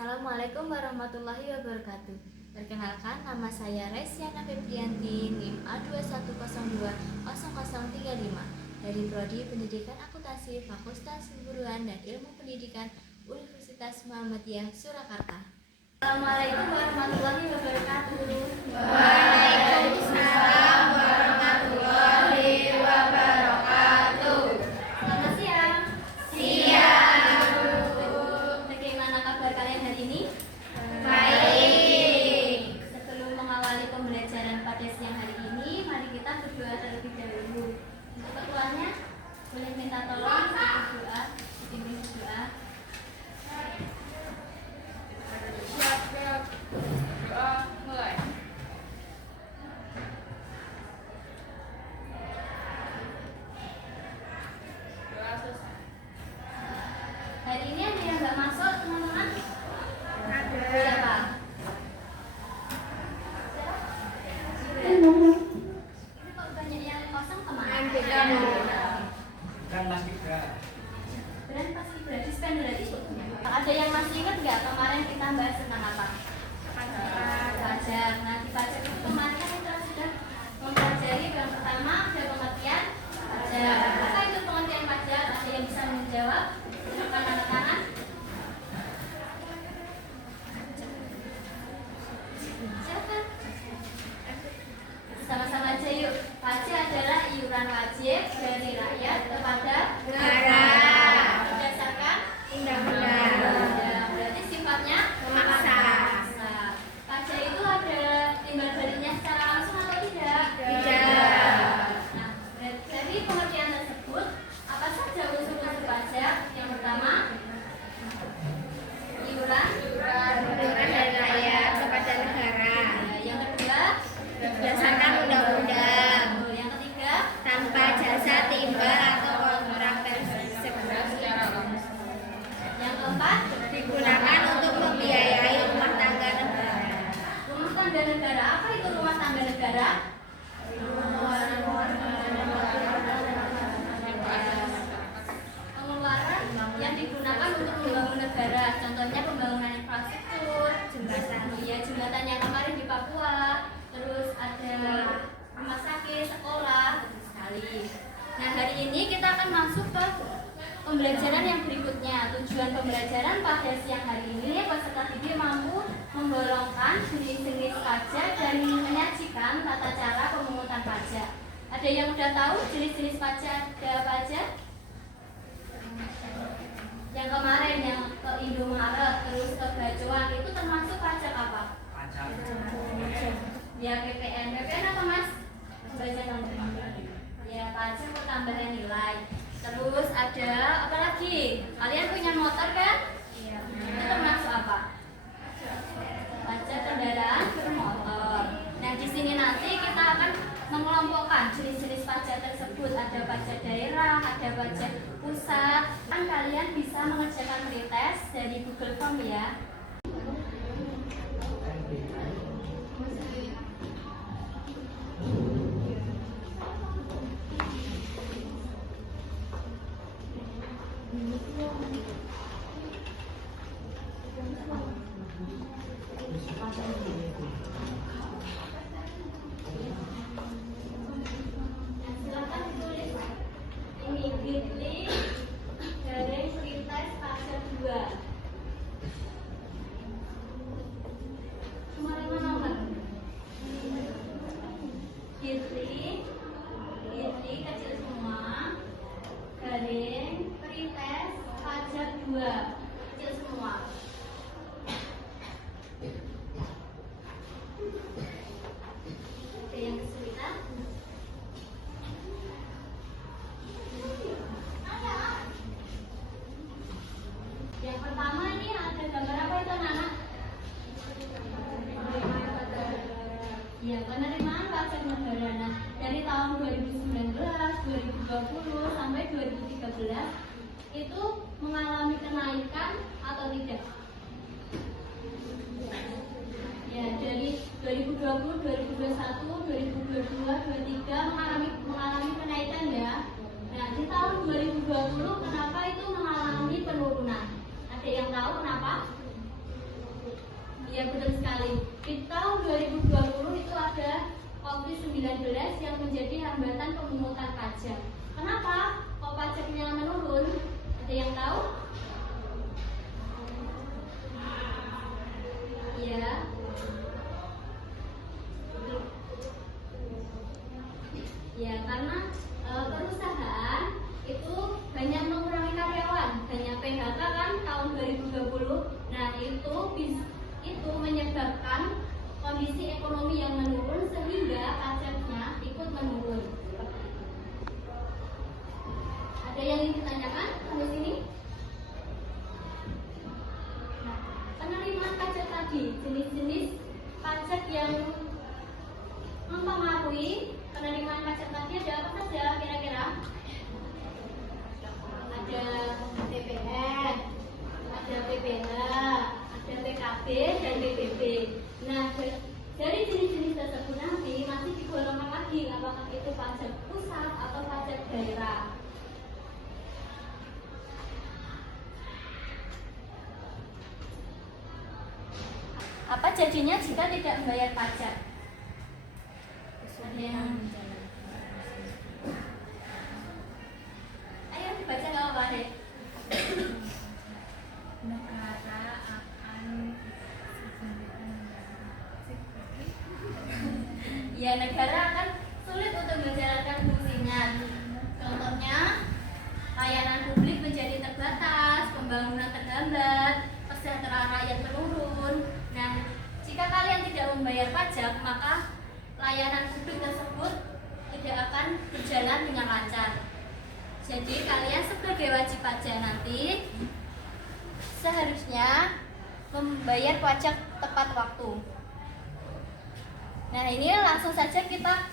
Assalamualaikum warahmatullahi wabarakatuh. Perkenalkan, nama saya Resyana Febrianti, NIM A21020035 dari Prodi Pendidikan Akuntansi Fakultas Keguruan dan Ilmu Pendidikan Universitas Muhammadiyah Surakarta. Assalamualaikum warahmatullahi wabarakatuh. Waalaikumsalam warahmatullahi wabarakatuh. Selamat siang. Siang. Bagaimana kabar kalian hari ini? Baik. Sebelum mengawali pembelajaran pada siang hari ini, mari kita berdoa terlebih dahulu. Untuk ketuanya, boleh minta tolong berdoa, dipimpin berdoa. Siap. Doa mulai. Doa selesai. Hari ini ada yang nggak masuk, teman-teman? Ada. Siapa? Ini kok banyak yang kosong kemana? Ambil kamu. Kan Mas Ibra. Beran pasti berarti spend berarti. Ada yang masih ingat nggak kemarin kita bahas tentang apa? Pajak. Nah, di pajak itu kemarin kan kita sudah mempelajari yang pertama ada pengertian pajak. Apa itu pengertian pajak? Ada yang bisa menjawab? Silakan tanda tangan. Silakan. Sama-sama aja yuk. Pajak adalah iuran wajib dari rakyat kepada Negara. berdasarkan Undang-undang. Berarti sifatnya Memaksa. Pajak itu ada timbal baliknya secara langsung atau tidak? Tidak. Nah, dari pengertian tersebut, apa saja unsur-unsur pajak? Yang pertama, iuran. Iuran dari rakyat kepada negara. Yang kedua, Berdasarkan undang-undang. yang ketiga, Tanpa jasa timbal atau kontrak tersebut. yang keempat, Digunakan untuk membiayai rumah tangga negara. rumah tangga negara. Apa itu rumah tangga negara? Pengeluaran yang digunakan untuk membangun negara, contohnya pembangunan infrastruktur, Jembatan. ya jembatan yang kemarin di Papua, terus ada rumah sakit, sekolah, betul sekali. Nah, hari ini kita akan masuk ke pembelajaran yang berikutnya. Tujuan pembelajaran pada siang hari ini, peserta didik mampu menggolongkan jenis-jenis pajak dan menyajikan tata cara pemungutan pajak. Ada yang udah tahu jenis-jenis pajak ada apa aja? Yang kemarin yang ke Indomaret terus ke Gacuan itu termasuk pajak apa? Pajak. Ya PPN. PPN apa Mas? Baca nanti. Ya pajak pertambahan nilai. Terus ada apa lagi? Kalian punya motor kan? Iya. Itu termasuk apa? Pajak kendaraan bermotor. Nah, di sini nanti kita akan mengelompokkan jenis-jenis pajak tersebut. Ada pajak daerah, ada pajak pusat. Kan kalian bisa mengerjakan pretest dari Google Form ya. Silakan ditulis. Ini Bitly garing pretest pajak 2. Cuma 5 nomor. Bitly kecil semua garing pretest pajak 2 kecil semua. Ada yang kesulitan? Yang pertama ini ada gambar apa itu anak-anak? Ya, penerimaan pajak negara. Nah, dari tahun 2019, 2020 sampai 2013 itu mengalami kenaikan atau tidak? Ya, dari 2020, 2021, 2022, 2023 mengalami kenaikan ya. Nah, di tahun 2020 kenapa itu mengalami penurunan? Ada yang tahu kenapa? Ya betul sekali. Di tahun 2020 itu ada COVID-19 yang menjadi hambatan pemungutan pajak. Kenapa kok pajaknya menurun? Ada yang tahu? Ya. Ya, karena perusahaan itu banyak mengurangi karyawan, banyak PHK kan tahun 2020. Nah, itu menyebabkan kondisi ekonomi yang menurun sehingga pajaknya ikut menurun. Ada yang ingin ditanyakan sampai sini? Nah, penerimaan pajak tadi, jenis-jenis pajak yang mempengaruhi penerimaan pajak tadi ada apa saja kira-kira? Ada TPN, ada PPh, ada PKB dan PBB. Nah, dari jenis-jenis tersebut nanti masih digolongkan lagi apakah itu pajak pusat atau pajak daerah. Apa jadinya jika tidak membayar pajak? Ada yang ayo dibaca nggak apa-apa deh. Negara akan Ya, negara akan sulit untuk menjalankan fungsinya. Contohnya, layanan publik menjadi terbatas, pembangunan terhambat, kesejahteraan rakyat menurun. Nah, jika kalian tidak membayar pajak, maka layanan publik tersebut tidak akan berjalan dengan lancar. Jadi kalian sebagai wajib pajak nanti seharusnya membayar pajak tepat waktu. Nah, ini langsung saja kita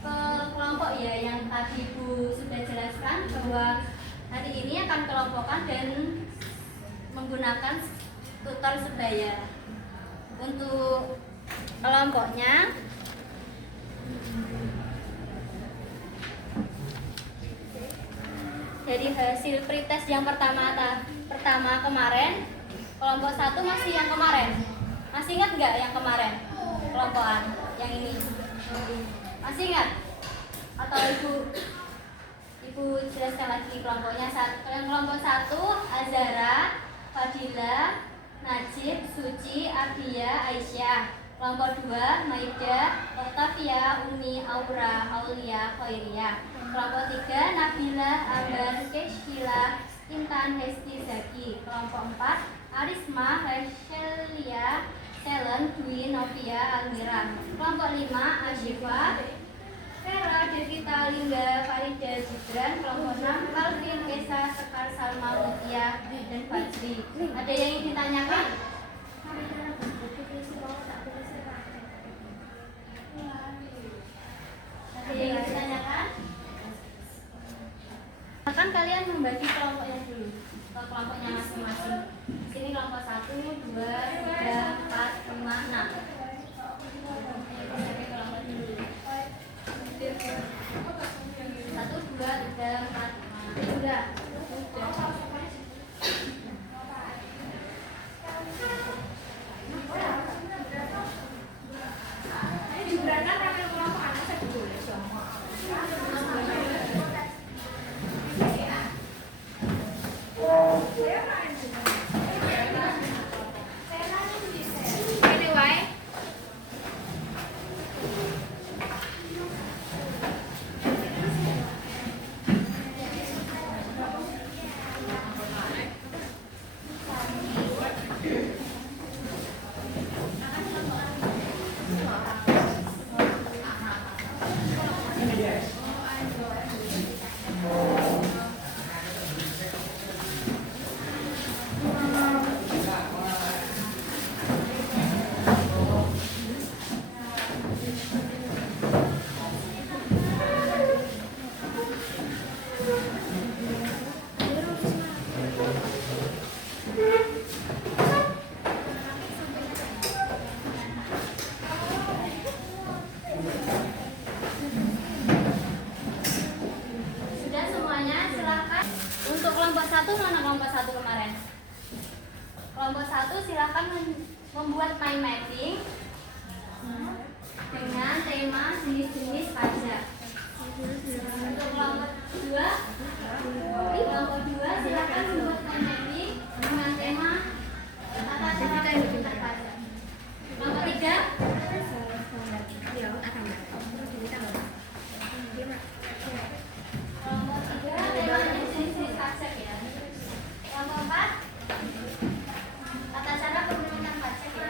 ke kelompok ya yang tadi Ibu sudah jelaskan bahwa hari ini akan kelompokkan dan menggunakan tutor sebaya. Untuk kelompoknya dari hasil pretest yang pertama kemarin, kelompok 1 masih yang kemarin. Masih ingat nggak yang kemarin? Kelompokan yang ini masih ingat? Atau ibu jelaskan lagi kelompoknya? Yang kelompok 1 Azara, Fadila, Najib, Suci, Ardia, Aisyah. Kelompok 2 Maida, Octavia, Uni, Aura, Aulia, Khairia. Kelompok 3 Nabila, Ambar, Keshila, Intan, Hesti, Zaki. Kelompok 4 Arisma, Reshelia, Helen, Dwi, Novia, Almira. Kelompok 5 Asyifa, Vera, Devita, Linda, Farida, Gibran. Kelompok 6 Calvin, Kesa, Sekar, Salma, Mutia, dan Fajri. Ada yang ingin ditanyakan? Ada yang ingin ditanyakan? Akan kalian membagi kelompoknya dulu ke kelompoknya masing-masing. Sini kelompok 1, 2, 3, 4, 5, 6. Bagi kelompok dulu. 1, 2, 3, 4, 5. Udah. Ini diberatkan karena kelompok anak saya dulu. Kelompok 1 silakan membuat mind mapping dengan tema jenis-jenis pajak. Untuk kelompok 2 silakan membuat mind mapping dengan tema tata cara pembuatan pajak. Kelompok 3 temanya jenis-jenis pajak ya. Kelompok 4 tata cara pemungutan pajak ya.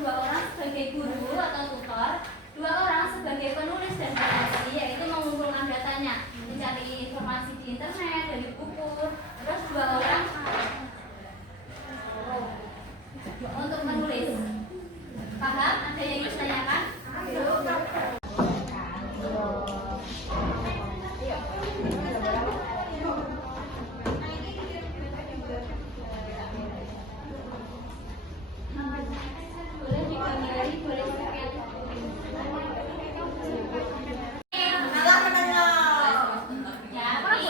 2 orang sebagai guru atau tutor, 2 orang sebagai penulis dan redaksi, yaitu mengumpulkan datanya, mencari informasi di internet, dari buku. Terus 2 orang untuk menulis. Paham? Ada yang ingin ditanyakan? Boleh digambarin, boleh scan. Ya, boleh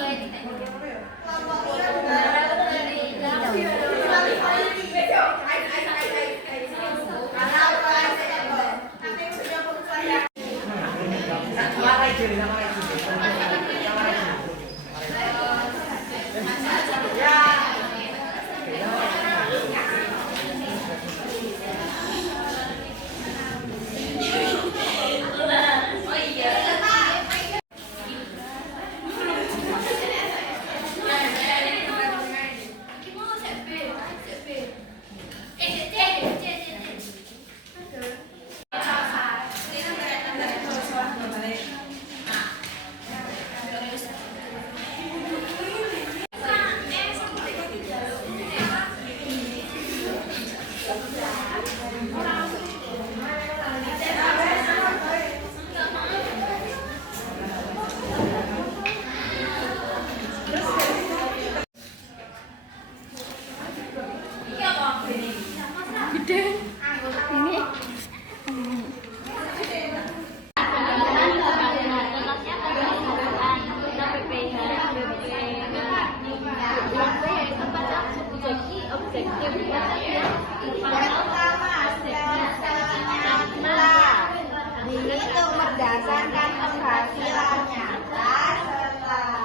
Dihitung berdasarkan penghasilan nyata setelah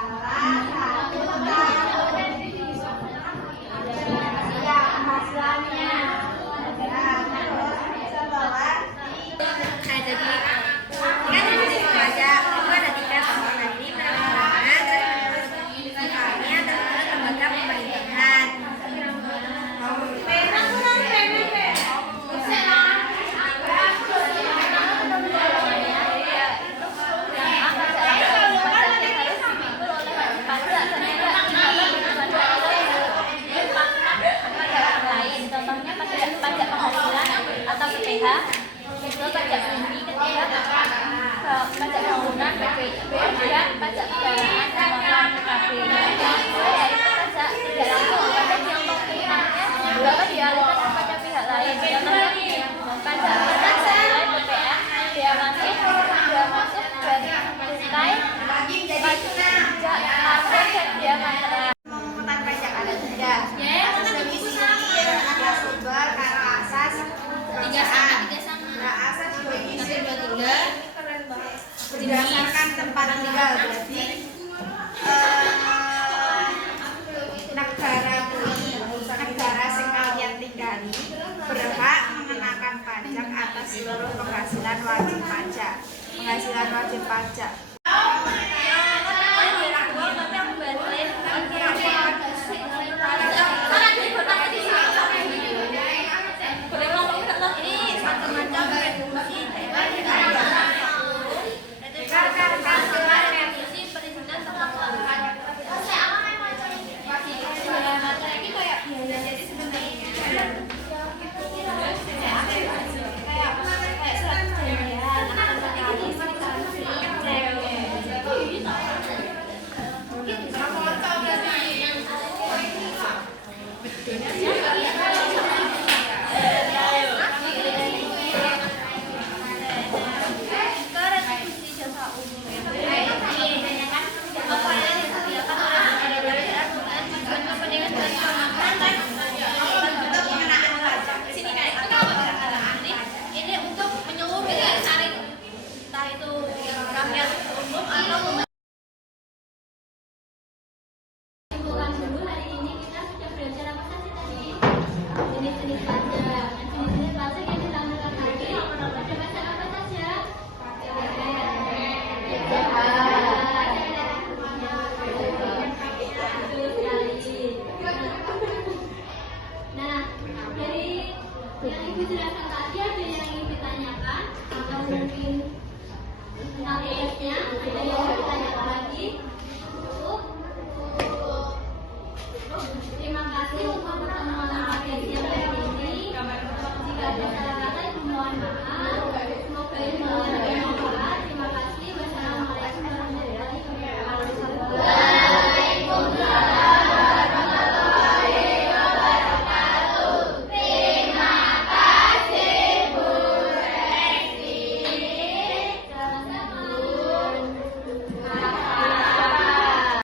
penghasilannya. Pajak penghasilan atau PPh, itu pajak bumi ketika pajak bangunan PPIB dan pajak kendaraan motor PKB. Yaitu pajak tidak langsung, pajak yang pemerintahnya dapat dialihkan kepada pihak lain. Contohnya pajak sesuai PPN, biaya masuk dari cukai, pajak pajak dan biaya material. Pemungutan pajak ada 3. Definisi ada sumber, karo asas, 3 sama. asas definisi 23 berdasarkan tempat tinggal. Berarti negara sing kalian tinggali berhak mengenakan pajak atas seluruh penghasilan wajib pajak. Penghasilan wajib pajak. Kayak surat perjanjian, dijelaskan tadi ada yang ingin ditanyakan atau mungkin KPS-nya ada yang